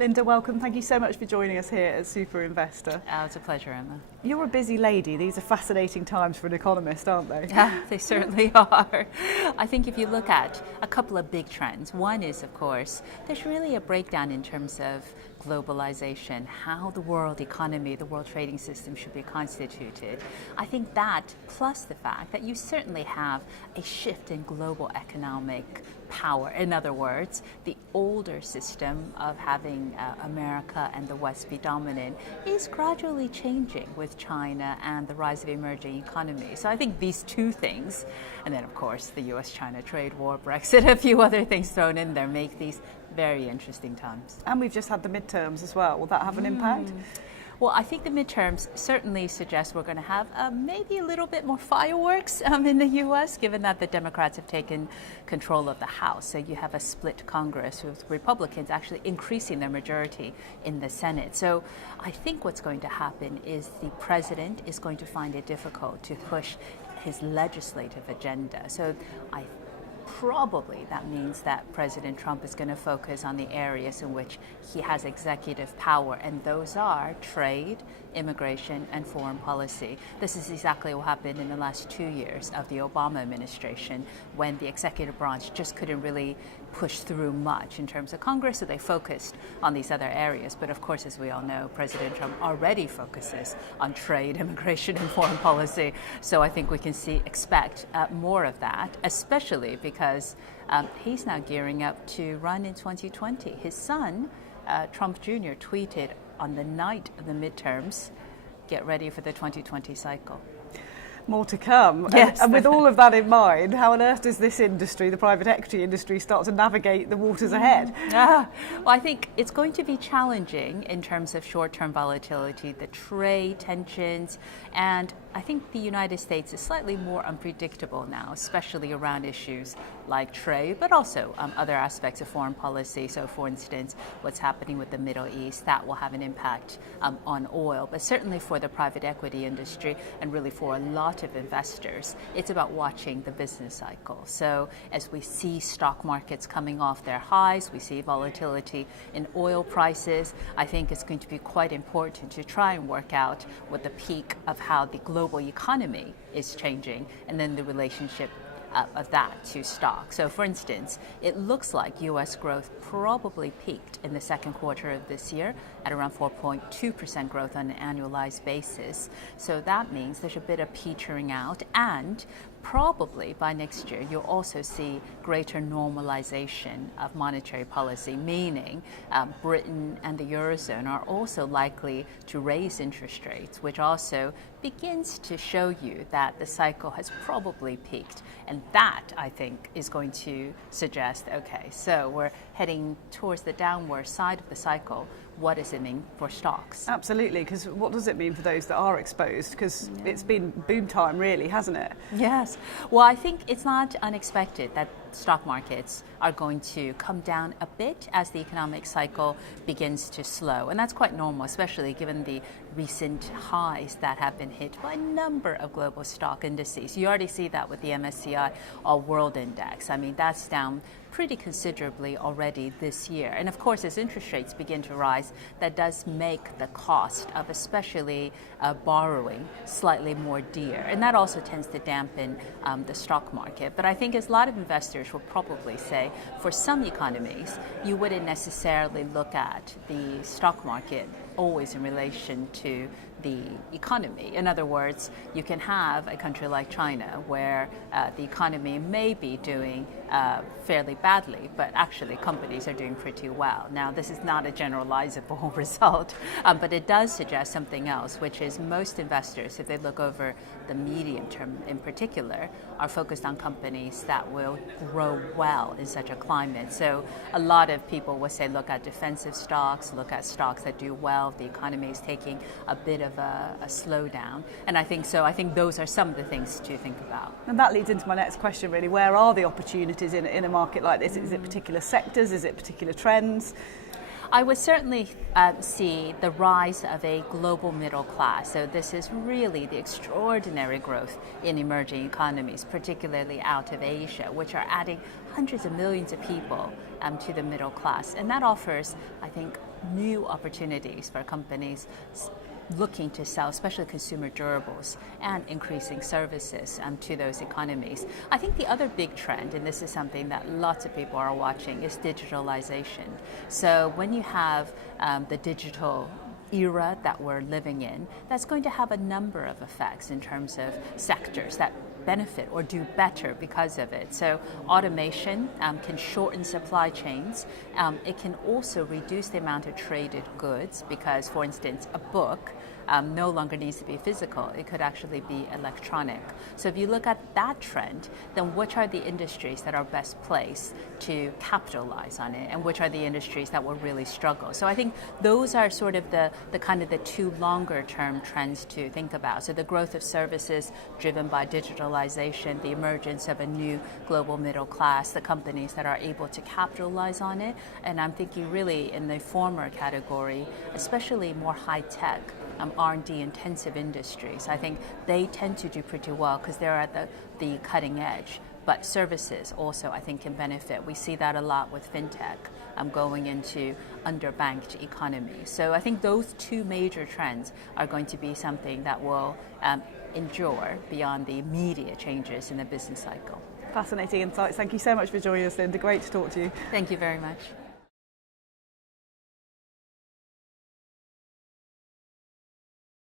Linda, welcome. Thank you so much for joining us here at Super Investor. It's a pleasure, Emma. You're a busy lady. These are fascinating times for an economist, aren't they? Yeah, they certainly are. I think if you look at a couple of big trends, one is, of course, there's really a breakdown in terms of globalization, how the world economy, the world trading system should be constituted. I think that, plus the fact that you certainly have a shift in global economic power. In other words, the older system of having America and the West be dominant is gradually changing with China and the rise of emerging economies. So I think these two things, and then of course the US-China trade war, Brexit, a few other things thrown in there, make these very interesting times. And we've just had the midterms as well. Will that have an impact? Well, I think the midterms certainly suggest we're going to have maybe a little bit more fireworks in the U.S., given that the Democrats have taken control of the House. So you have a split Congress with Republicans actually increasing their majority in the Senate. So I think what's going to happen is the president is going to find it difficult to push his legislative agenda. So probably that means that President Trump is going to focus on the areas in which he has executive power, and those are trade, immigration, and foreign policy. This is exactly what happened in the last 2 years of the Obama administration, when the executive branch just couldn't really push through much in terms of Congress, so they focused on these other areas. But of course, as we all know, President Trump already focuses on trade, immigration, and foreign policy. So I think we can expect more of that, especially because he's now gearing up to run in 2020. His son, Trump Jr., tweeted on the night of the midterms, "Get ready for the 2020 cycle." More to come. Yes. And with all of that in mind, how on earth does this industry, the private equity industry, start to navigate the waters ahead? Well, I think it's going to be challenging in terms of short-term volatility, the trade tensions, and I think the United States is slightly more unpredictable now, especially around issues like trade, but also other aspects of foreign policy. So, for instance, what's happening with the Middle East, that will have an impact on oil. But certainly for the private equity industry, and really for a lot of investors, it's about watching the business cycle. So as we see stock markets coming off their highs, we see volatility in oil prices, I think it's going to be quite important to try and work out what the peak of how the global economy is changing, and then the relationship of that to stock. So for instance, it looks like U.S. growth probably peaked in the second quarter of this year at around 4.2% growth on an annualized basis. So that means there's a bit of petering out, and probably by next year you'll also see greater normalization of monetary policy, meaning Britain and the Eurozone are also likely to raise interest rates, which also begins to show you that the cycle has probably peaked. And that, I think, is going to suggest, okay, so we're heading towards the downward side of the cycle. What does it mean for stocks? Absolutely, because what does it mean for those that are exposed? Because it's been boom time, really, hasn't it? Yes. Well, I think it's not unexpected that stock markets are going to come down a bit as the economic cycle begins to slow. And that's quite normal, especially given the recent highs that have been hit by a number of global stock indices. You already see that with the MSCI All World Index. I mean, that's down pretty considerably already this year. And of course, as interest rates begin to rise, that does make the cost of especially borrowing slightly more dear. And that also tends to dampen the stock market. But I think as a lot of investors will probably say, for some economies, you wouldn't necessarily look at the stock market always in relation to the economy. In other words, you can have a country like China where the economy may be doing fairly badly, but actually companies are doing pretty well. Now, this is not a generalizable result, but it does suggest something else, which is most investors, if they look over the medium term in particular, are focused on companies that will grow well in such a climate. So a lot of people will say, look at defensive stocks, look at stocks that do well. The economy is taking a bit of a slowdown. And I think those are some of the things to think about. And that leads into my next question, really. Where are the opportunities in a market like this? Is it particular sectors? Is it particular trends? I would certainly see the rise of a global middle class. So this is really the extraordinary growth in emerging economies, particularly out of Asia, which are adding hundreds of millions of people to the middle class. And that offers, I think, new opportunities for companies looking to sell, especially consumer durables, and increasing services to those economies. I think the other big trend, and this is something that lots of people are watching, is digitalization. So when you have the digital era that we're living in, that's going to have a number of effects in terms of sectors that benefit or do better because of it. So automation can shorten supply chains. It can also reduce the amount of traded goods because, for instance, a book no longer needs to be physical. It could actually be electronic. So if you look at that trend, then which are the industries that are best placed to capitalize on it, and which are the industries that will really struggle? So I think those are sort of the kind of the two longer term trends to think about. So the growth of services driven by digitalization, the emergence of a new global middle class, the companies that are able to capitalize on it. And I'm thinking really in the former category, especially more high tech, R&D intensive industries. I think they tend to do pretty well because they're at the cutting edge. But services also, I think, can benefit. We see that a lot with fintech going into underbanked economies. So I think those two major trends are going to be something that will endure beyond the immediate changes in the business cycle. Fascinating insights. Thank you so much for joining us, Linda. Great to talk to you. Thank you very much.